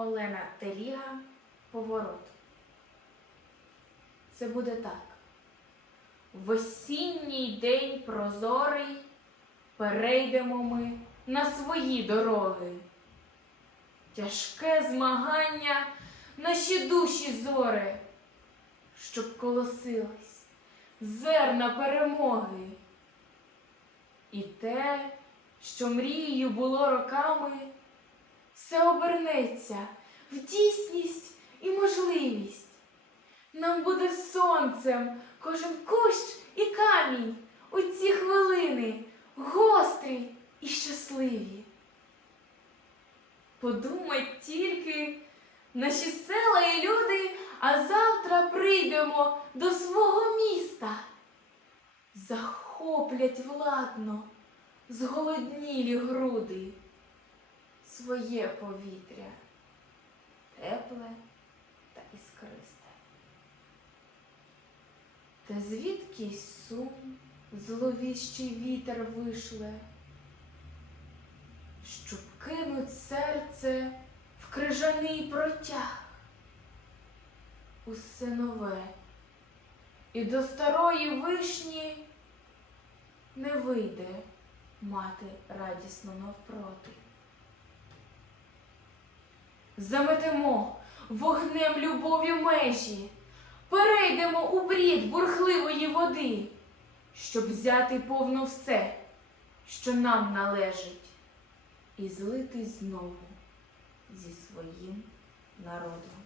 Олена Теліга Поворот. Це буде так. В осінній день прозорий перейдемо ми на свої дороги. Тяжке змагання наші душі зори, щоб колосились зерна перемоги. І те, що мрією було роками, все обернеться в дійсність і можливість. Нам буде сонцем кожен кущ і камінь у ці хвилини гострі і щасливі. Подумай тільки, наші села і люди, а завтра прийдемо до свого міста. Захоплять владно зголоднілі груди своє повітря, тепле та іскристе. Та звідкись сум зловіщий вітер вишле, щоб кинуть серце в крижаний протяг. Усе нове, і до старої вишні не вийде мати радісно навпроти. Заметемо вогнем любові межі, перейдемо у брід бурхливої води, щоб взяти повно все, що нам належить, і злити знову зі своїм народом.